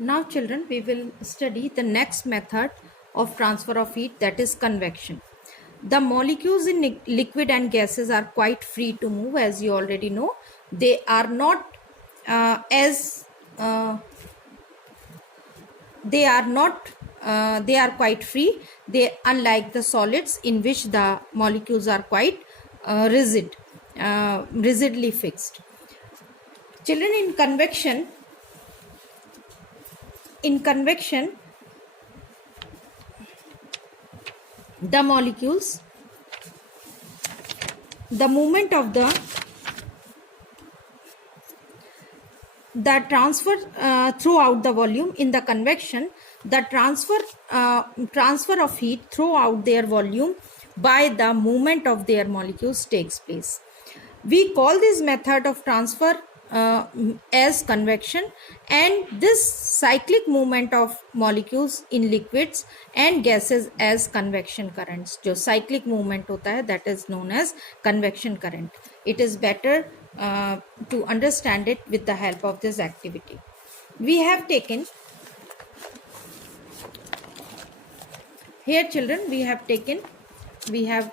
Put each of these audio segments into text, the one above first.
Now children, we will study the next method of transfer of heat, that is convection. The molecules in liquid and gases are quite free to move, as you already know. They are not as they are not they are quite free. They, unlike the solids in which the molecules are quite rigidly fixed. Children, in convection the molecules, the movement of the transfer throughout the volume. In the convection, the transfer of heat throughout their volume by the movement of their molecules takes place. We call this method of transfer as convection, and this cyclic movement of molecules in liquids and gases as convection currents. जो cyclic movement होता है, that is known as convection current. It is better to understand it with the help of this activity. We have taken here, children, we have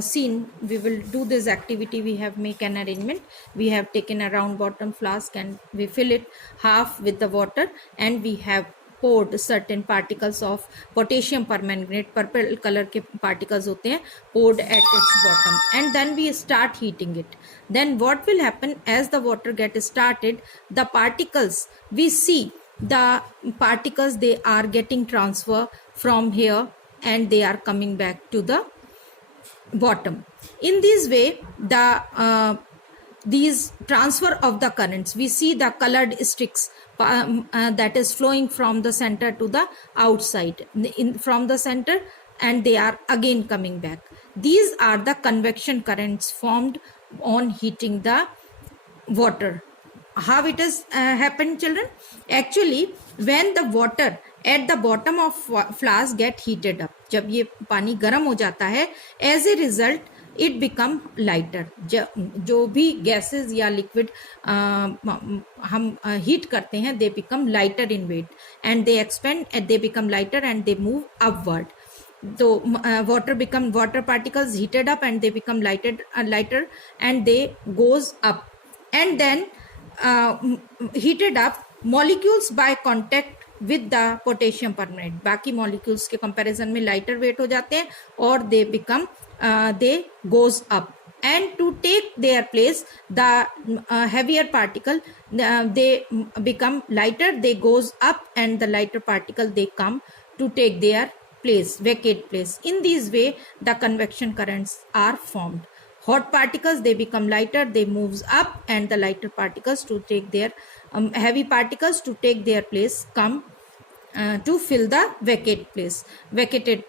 seen, we will do this activity. We have make an arrangement. We have taken a round bottom flask and we fill it half with the water, and we have poured certain particles of potassium permanganate, purple color के particles होते हैं, poured at its bottom, and then we start heating it. Then what will happen, as the water gets started, the particles, we see the particles, they are getting transfer from here and they are coming back to the bottom. In this way, these transfer of the currents, we see the colored sticks that is flowing from the center to the outside, from the center, and they are again coming back. These are the convection currents formed on heating the water. How it has happened, children? Actually, when the water at the bottom of flask get heated up, जब ये पानी गर्म हो जाता है, as a result it become lighter. जो भी gases या liquid हम heat करते हैं, they become lighter in weight and they expand and they become lighter and they move upward. So water particles heated up and they become lighter and they goes up, and then heated up molecules by contact with the potassium permanganate, बाकी molecules के comparison में lighter weight हो जाते हैं और they become they goes up, and to take their place the heavier particle they become lighter, they goes up, and the lighter particle they come to take their place, vacate place. In this way the convection currents are formed. Hot particles, they become lighter, they moves up, and the lighter particles to take their heavy particles to take their place come to fill the vacated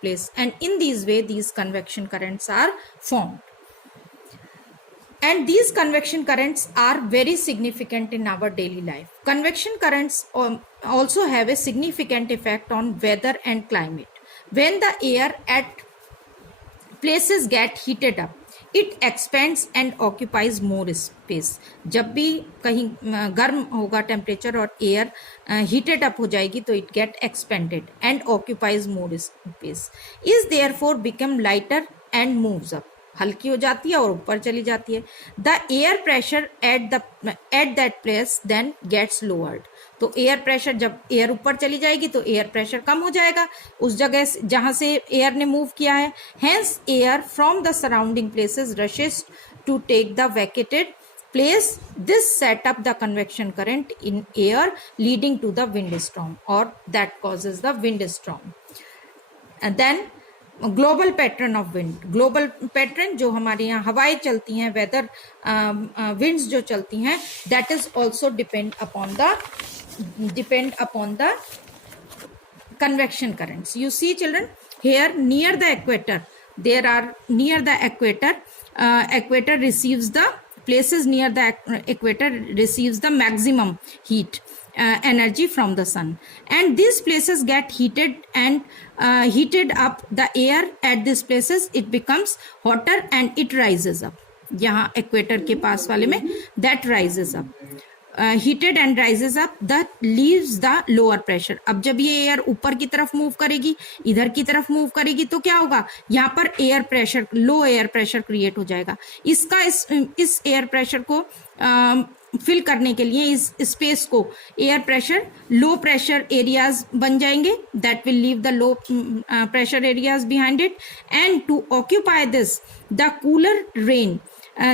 place, and in this way these convection currents are formed. And these convection currents are very significant in our daily life. Convection currents also have a significant effect on weather and climate. When the air at places get heated up, it expands and occupies more space. जब भी कहीं गर्म होगा temperature और air heated up हो जाएगी, तो it get expanded and occupies more space, is therefore become lighter and moves up. हल्की हो जाती है और ऊपर चली जाती है. The air pressure at that place then gets lowered. तो एयर प्रेशर, जब एयर ऊपर चली जाएगी तो एयर प्रेशर कम हो जाएगा उस जगह जहां से एयर ने मूव किया है. Hence air from the surrounding places rushes to take the vacated place. This set up the convection current in air leading to the windstorm, or that causes the windstorm. And then global pattern of wind, global pattern जो हमारे यहाँ हवाएं चलती हैं, weather winds जो चलती हैं, that is also depend upon the convection currents. You see, children, here near the equator, there are near the equator receives the places near the equator receives the maximum heat energy from the sun, and these places get heated and heated up. The air at these places, it becomes hotter and it rises up. यहाँ equator के पास वाले में that rises up. heated and rises up, that leaves the lower pressure. अब जब ये air ऊपर की तरफ मूव करेगी, इधर की तरफ मूव करेगी, तो क्या होगा, यहाँ पर एयर प्रेशर, लो एयर प्रेशर क्रिएट हो जाएगा. इसका इस एयर प्रेशर को फिल करने के लिए इस स्पेस को air pressure, low pressure areas बन जाएंगे, that will leave the low pressure areas behind it. And to occupy this the cooler rain,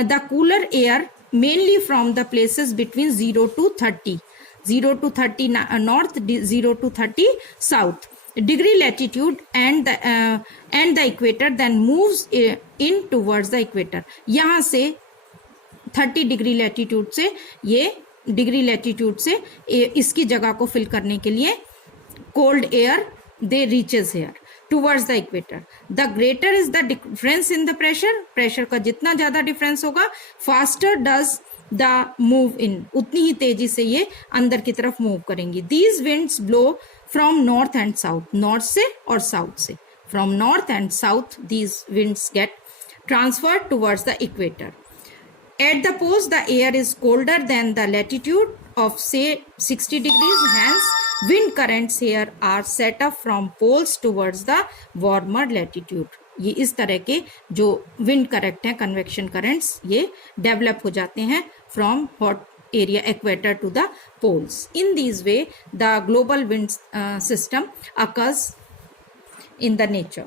the cooler air mainly from the places between 0 to 30, 0 to 30 north, 0 to 30 south degree latitude and the equator, then moves in towards the equator. यहाँ से 30 degree latitude से, ये degree latitude से इसकी जगह को fill करने के लिए cold air they reaches here towards the equator. The greater is the difference in the pressure. Pressure का जितना ज्यादा डिफरेंस होगा, faster does the move in, उतनी ही तेजी से ये अंदर की तरफ मूव करेंगी. These winds blow from north and south, north से और साउथ से. From north and south these winds get transferred towards the equator. At the poles the air is colder than the latitude of say 60 degrees, hence wind currents here are set up from poles towards the warmer latitude. ये इस तरह के जो wind current हैं, convection currents, ये develop हो जाते हैं from hot area equator to the poles. In this way the global wind system occurs in the nature.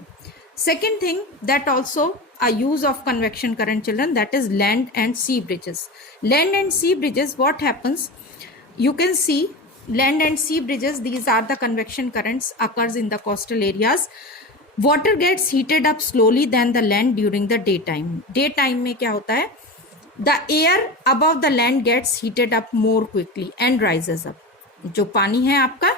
Second thing that also a use of convection current, children, that is land and sea bridges. Land and sea bridges, what happens, you can see land and sea bridges, these are the convection currents occurs in the coastal areas. Water gets heated up slowly than the land during the daytime. Daytime में क्या होता है, the air above the land gets heated up more quickly and rises up. जो पानी है आपका,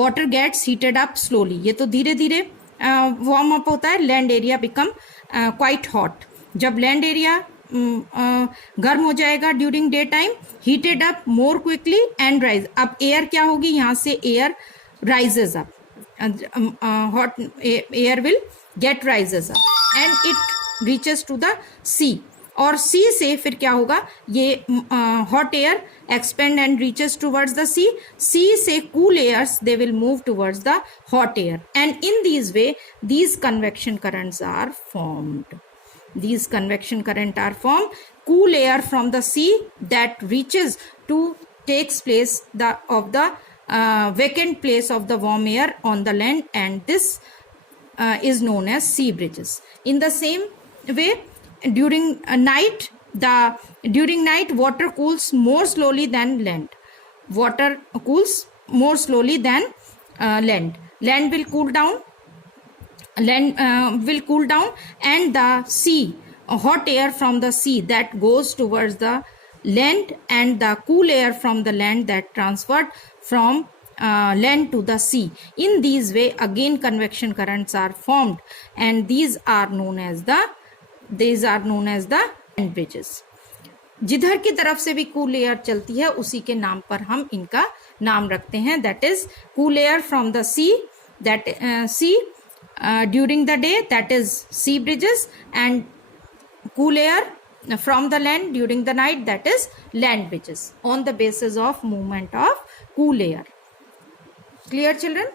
water gets heated up slowly, ये तो धीरे धीरे वार्म अप होता है. Land area become quite hot. जब लैंड एरिया गर्म हो जाएगा during day time, heated up more quickly and rise. अब एयर क्या होगी, यहाँ से air rises up, hot air will get rises up and it reaches to the sea. और सी से फिर क्या होगा, ये hot air expand and reaches towards the sea. Sea से cool airs they will move towards the hot air, and in this way these convection currents are formed. These convection current are formed. Cool air from the sea that reaches to takes place of the vacant place of the warm air on the land, and this is known as sea bridges. In the same way, during night water cools more slowly than land. Water cools more slowly than land. Land will cool down. And the sea, hot air from the sea that goes towards the land, and the cool air from the land that transferred from land to the sea. In these way again convection currents are formed, and these are known as the land bridges. जिधर की तरफ से भी cool air चलती है उसी के नाम पर हम इनका नाम रखते हैं. That is cool air from the sea, that sea during the day, that is sea bridges, and cool air from the land during the night, that is land bridges, on the basis of movement of cool air. Clear, children?